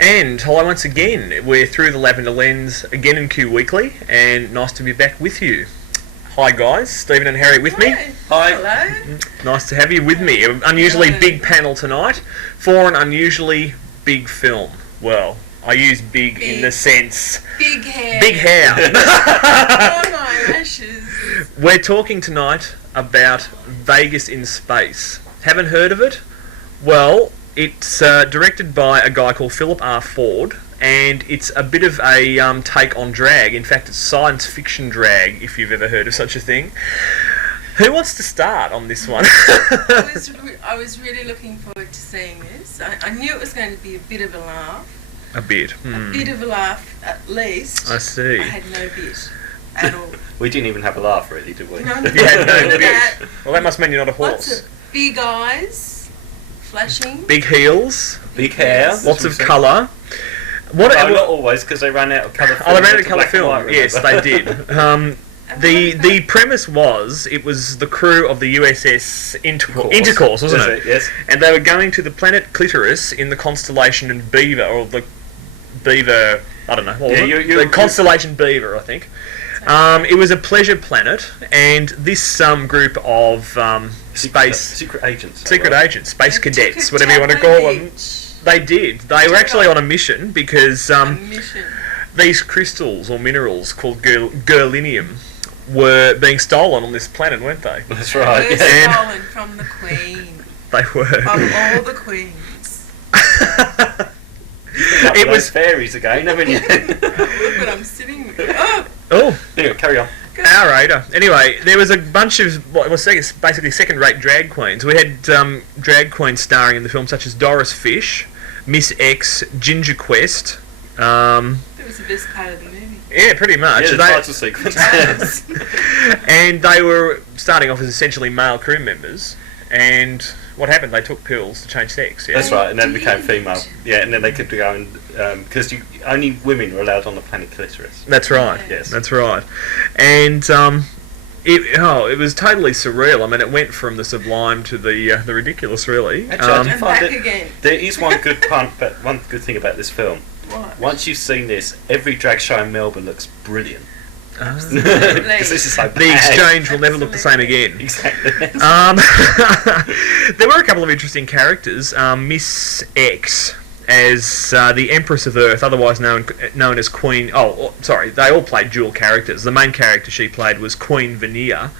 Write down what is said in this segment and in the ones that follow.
And hello once again. We're through the Lavender lens again in Q Weekly, and nice to be back with you. Hi guys, Stephen and Harriet with me. Hi. Hello. Nice to have you with me. An unusually big panel tonight for an unusually big film. Well, I use big in the sense... Big hair. Big hair. Long eyelashes. We're talking tonight about Vegas in Space. Haven't heard of it? Well, it's directed by a guy called Philip R. Ford, and it's a bit of a take on drag. In fact, it's science fiction drag, if you've ever heard of such a thing. Who wants to start on this one? I was really looking forward to seeing this. I knew it was going to be a bit of a laugh. A bit. A bit of a laugh, at least. I see. I had no bit at all. We didn't even have a laugh, really, did we? No, You had no bit. that. Well, that must mean you're not a Lots horse. of big eyes, flashing. Big heels, Big hair. Yes. lots of colour. What? No, not always, because they ran out of colour film. Oh, they ran out of It's colour black and film. white, Yes, remember? they did. The premise was it was the crew of the USS Intercourse, wasn't it? Yes. And they were going to the planet Clitoris in the constellation Beaver, or the Beaver. I don't know. What was it? The constellation Beaver, I think. It was a pleasure planet, and this group of Secret agents. secret right? agents, space They cadets, took a whatever you want to tablet call them. each. They did. They were actually on a mission because A mission. these crystals or minerals called girlinium were being stolen on this planet, weren't they? That's right. They were And- stolen from the Queen. They were. Of all the queens. It was fairies again, haven't you? Look what I'm sitting with. Oh, oh, Anyway, carry on. narrator. Anyway, there was a bunch of what was basically second-rate drag queens. We had drag queens starring in the film such as Doris Fish, Miss X, Ginger Quest. that was the best part of the movie. Yeah, pretty much. Yeah, the They- title sequence. Yes. and they were starting off as essentially male crew members. And what happened? They took pills to change sex. Yeah. That's right, and then They became did. Oh, female. Yeah, and then they could go and because only women were allowed on the planet Clitoris. That's right. Yes. That's right. And it was totally surreal. I mean, it went from the sublime to the ridiculous, really. Actually, I And did find back that again. there is one good thing about this film. What? Once you've seen this, every drag show in Melbourne looks brilliant. Absolutely. Because this is so bad. The exchange will never look the same again. Exactly. There were a couple of interesting characters. Miss X as the Empress of Earth, otherwise known as Queen... Oh, sorry, they all played dual characters. The main character she played was Queen Veneer,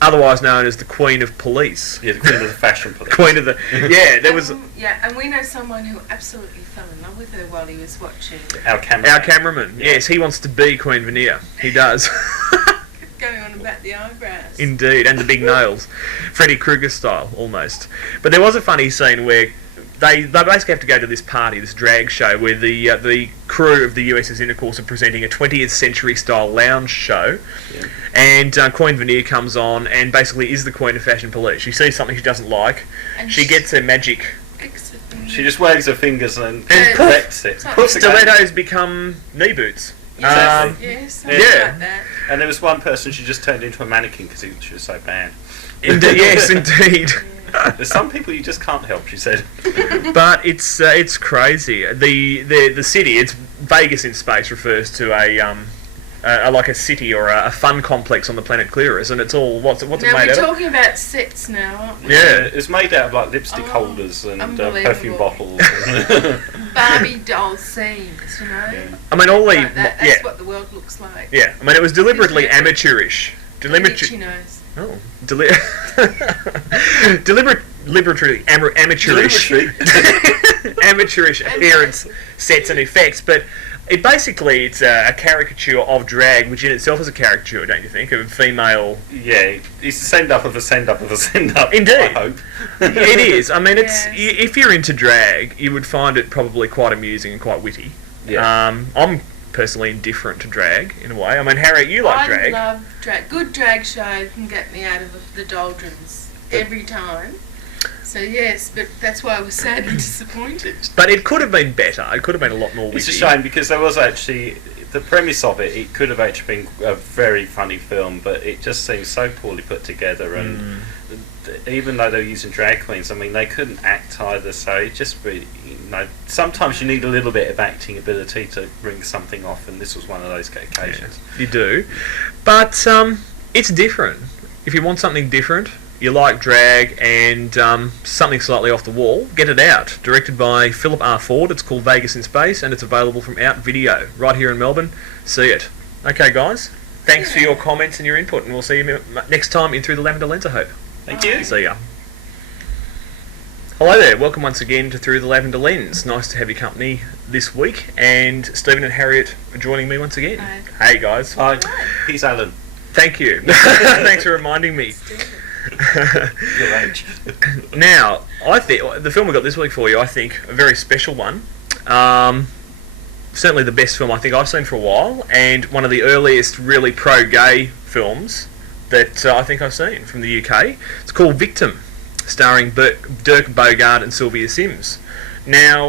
otherwise known as the Queen of Police. Yeah, the queen of the fashion police. Queen of the... Yeah, there was... Yeah, and we know someone who absolutely fell in love with her while he was watching. Our camera. Our cameraman, Yeah. yes, he wants to be Queen Veneer. He does. Kept going on about the eyebrows. Indeed, and the big nails. Freddy Krueger style, almost. But there was a funny scene where they basically have to go to this party, this drag show, where the crew of the USS Intercourse are presenting a 20th century style lounge show. Yeah. And Queen Veneer comes on and basically is the Queen of Fashion Police. She sees something she doesn't like. And She gets her magic. fixed it and- She just wags her fingers and And corrects it. poof, Stilettos become knee boots. Exactly. Yes, something Yeah. like that. And there was one person she just turned into a mannequin because she was so bad. Yes, indeed. There's some people you just can't help, she said. But it's crazy. The city, it's Vegas in space, refers to like a city or a fun complex on the planet Clitoris, and it's all what's it Now made we're out of? talking about sets now, aren't we? Yeah. It's made out of like lipstick Oh, holders and unbelievable. perfume bottles. Barbie doll scenes, you know? Yeah. I mean, all the Like that. That's what the world looks like. yeah. I mean, it was deliberately Yeah. amateurish. She knows. Oh, deliberately amateurish. Amateurish appearance, sets and effects, but it's a caricature of drag, which in itself is a caricature, don't you think, of female... Yeah, it's a send up of a send up of a send up. Indeed. I hope. It is. I mean, Yes. if you're into drag, you would find it probably quite amusing and quite witty. Yeah. I'm personally indifferent to drag, in a way. I mean, Harriet, you like I drag. love drag. Good drag show can get me out of the doldrums every time. So yes, but that's why I was sadly disappointed. But it could have been better. It could have been a lot more witty. It's a shame because there was actually the premise of it could have actually been a very funny film, but it just seems so poorly put together. And even though they're using drag queens, I mean, they couldn't act either. So it just really, sometimes you need a little bit of acting ability to bring something off, and this was one of those occasions. Yeah, you do, but it's different. If you want something different, you like drag and something slightly off the wall, get it out. Directed by Philip R. Ford. It's called Vegas in Space, and it's available from Out Video right here in Melbourne. See it. Okay, guys. Thanks for your comments and your input, and we'll see you next time in Through the Lavender Lens, I hope. Thank you. See ya. Hello there. Welcome once again to Through the Lavender Lens. Nice to have your company this week, and Stephen and Harriet are joining me once again. Hi. Hey, guys. Hi. Peace, Alan. Thank you. Thanks for reminding me. Your age. Now, I think the film we got this week for you, I think, a very special one. Certainly the best film I think I've seen for a while, and one of the earliest really pro-gay films that I think I've seen from the UK. It's called Victim, starring Dirk Bogarde and Sylvia Sims. Now,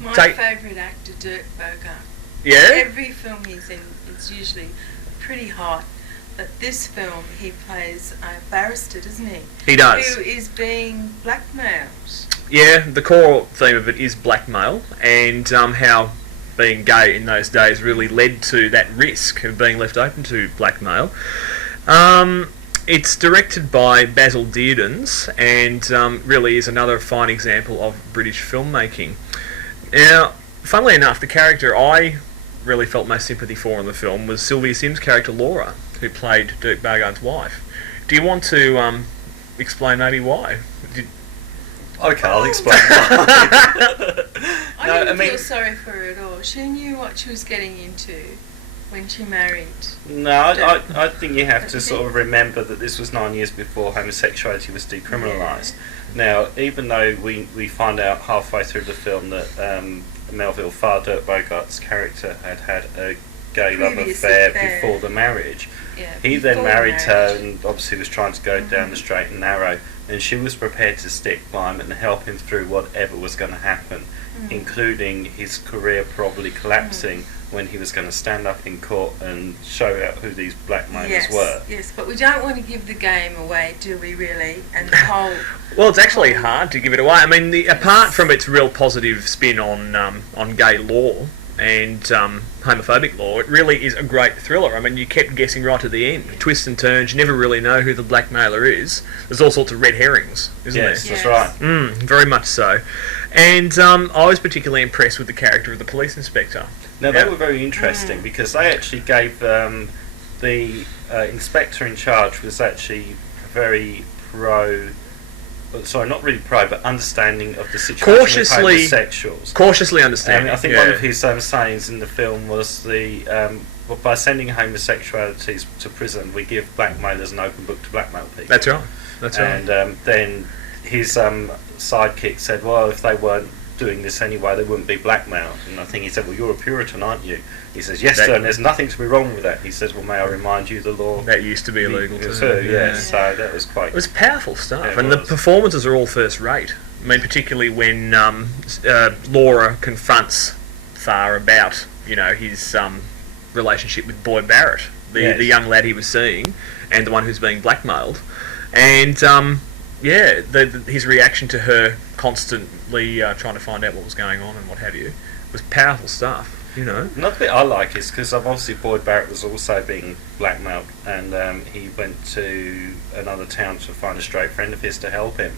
My favourite actor, Dirk Bogarde. Yeah? Every film he's in is usually pretty hot. But this film, he plays a barrister, doesn't he? He does. Who is being blackmailed. Yeah, the core theme of it is blackmail, and how being gay in those days really led to that risk of being left open to blackmail. It's directed by Basil Dearden's, and really is another fine example of British filmmaking. Now, funnily enough, the character I really felt most sympathy for in the film was Sylvia Sims' character Laura, who played Dirk Bogarde's wife. Do you want to explain maybe why? Okay, I'll explain I No, didn't I mean- feel sorry for her at all. She knew what she was getting into when she married. No, I think you have to sort of remember that this was 9 years before homosexuality was decriminalised. Now, even though we find out halfway through the film that Melville Farr, Dirk Bogarde's character, had a gay love Previous affair affair. before the marriage, Yeah, he then before married her marriage. and obviously was trying to go down the straight and narrow, and she was prepared to stick by him and help him through whatever was going to happen, including his career probably collapsing when he was going to stand up in court and show out who these blackmailers were. Yes, but we don't want to give the game away, do we really? And the whole... Well, it's actually hard to give it away. I mean, apart from its real positive spin on gay law and homophobic law, it really is a great thriller. I mean, you kept guessing right to the end. Twists and turns, you never really know who the blackmailer is. There's all sorts of red herrings, isn't there? Yes, that's right. Very much so. And I was particularly impressed with the character of the police inspector. Now, they were very interesting because they actually gave the inspector in charge was actually very not really pro, but understanding of the situation with homosexuals. Cautiously understanding. I think one of his sayings in the film was by sending homosexualities to prison, we give blackmailers an open book to blackmail people. That's right. That's right. And then his sidekick said, well, if they weren't doing this anyway, they wouldn't be blackmailed. And I think he said, well, you're a Puritan, aren't you? He says, yes, sir, and there's nothing to be wrong with that. He says, well, may I remind you the law... That used to be illegal too. Yes, so that was quite... It was powerful stuff, Yeah, and the performances are all first rate. I mean, particularly when Laura confronts Farr about, his relationship with Boy Barrett, the young lad he was seeing, and the one who's being blackmailed. And, his reaction to her constantly trying to find out what was going on and what have you was powerful stuff. Another bit I like is because obviously Boyd Barrett was also being blackmailed, and he went to another town to find a straight friend of his to help him.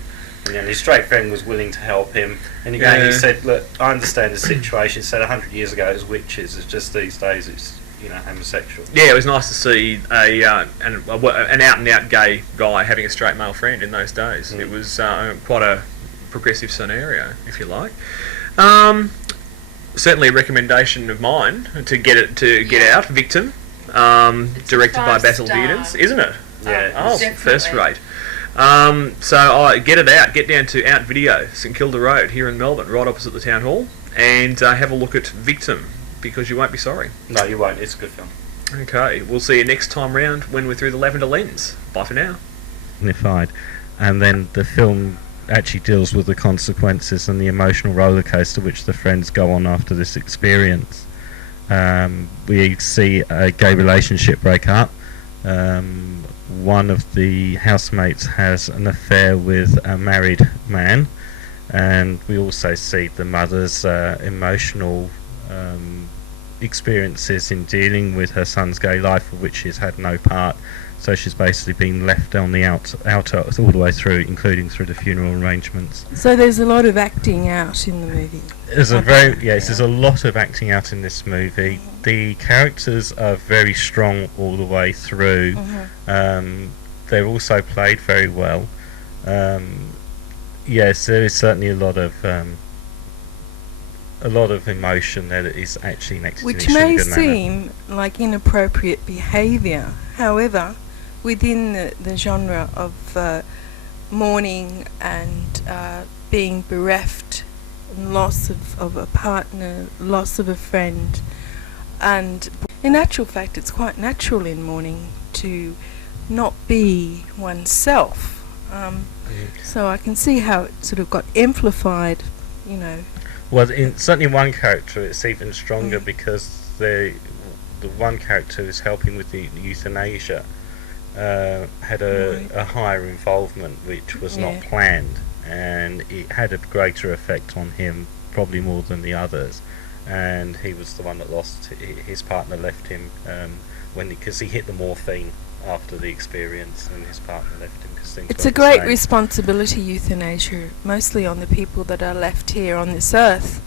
And his straight friend was willing to help him, and again he said, "Look, I understand the situation." He said 100 years ago it was witches. It's just these days it's homosexual. Yeah, it was nice to see an out and out gay guy having a straight male friend in those days. It was quite a progressive scenario, if you like. Certainly a recommendation of mine to get out. Victim, directed by Basil Dearden's, isn't it? Yeah. First rate. So get it out. Get down to Out Video, St Kilda Road here in Melbourne, right opposite the town hall, and have a look at Victim, because you won't be sorry. No, you won't. It's a good film. Okay, we'll see you next time round when we're through the Lavender Lens. Bye for now. Magnified, and then the film actually deals with the consequences and the emotional roller coaster which the friends go on after this experience. We see a gay relationship break up. One of the housemates has an affair with a married man, and we also see the mother's emotional experiences in dealing with her son's gay life, of which she's had no part. So she's basically been left on the outer all the way through, including through the funeral arrangements. So there's a lot of acting out in the movie. There's a lot of acting out in this movie. Mm-hmm. The characters are very strong all the way through. Mm-hmm. They're also played very well. Yes, there is certainly a lot of emotion there that is actually next Which to may in a good manner. seem like inappropriate behaviour. However, within the genre of mourning and being bereft, loss of a partner, loss of a friend, and in actual fact it's quite natural in mourning to not be oneself. So I can see how it sort of got amplified, you know. Well, in certainly one character it's even stronger because the one character who's helping with the euthanasia had a higher involvement, which was not planned, and it had a greater effect on him, probably more than the others. And he was the one that lost his partner, left him because he hit the morphine after the experience, and his partner left him because things. It's a great responsibility, euthanasia, mostly on the people that are left here on this earth,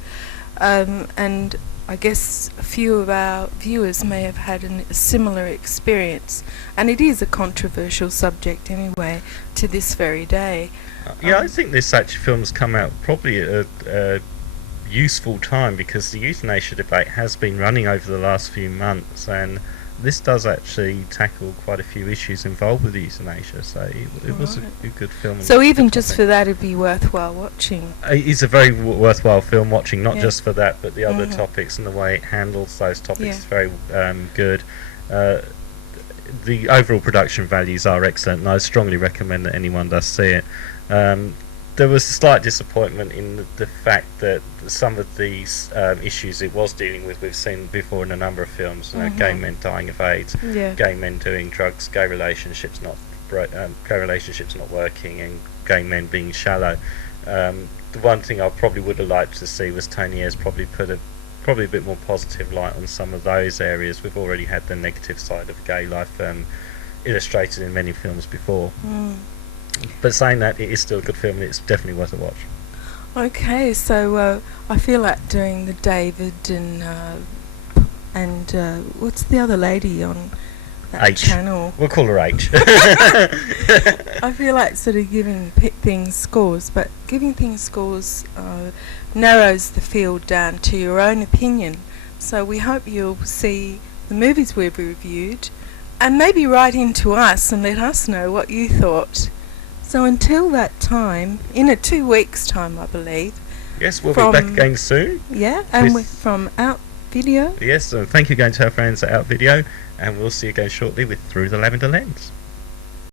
and I guess a few of our viewers may have had a similar experience, and it is a controversial subject anyway to this very day. I think this film's come out probably at a useful time, because the euthanasia debate has been running over the last few months, and this does actually tackle quite a few issues involved with euthanasia, so it was a good film. So even just for that it'd be worthwhile watching. It's a very worthwhile film watching, not just for that, but the other topics and the way it handles those topics is very good. The overall production values are excellent, and I strongly recommend that anyone does see it. There was a slight disappointment in the fact that some of these issues it was dealing with, we've seen before in a number of films. Gay men dying of AIDS, gay men doing drugs, gay relationships not working, and gay men being shallow. The one thing I probably would have liked to see was Tony Ayres probably put a bit more positive light on some of those areas. We've already had the negative side of gay life illustrated in many films before. But saying that, it is still a good film, and it's definitely worth a watch. Okay, so I feel like doing the David and what's the other lady on that channel? We'll call her H. I feel like sort of giving things scores, but giving things scores narrows the field down to your own opinion. So we hope you'll see the movies we've reviewed, and maybe write in to us and let us know what you thought. So until that time, in 2 weeks' time, I believe. Yes, we'll be back again soon. Yeah, and we're from Out Video. Yes, so thank you again to our friends at Out Video, and we'll see you again shortly with Through the Lavender Lens.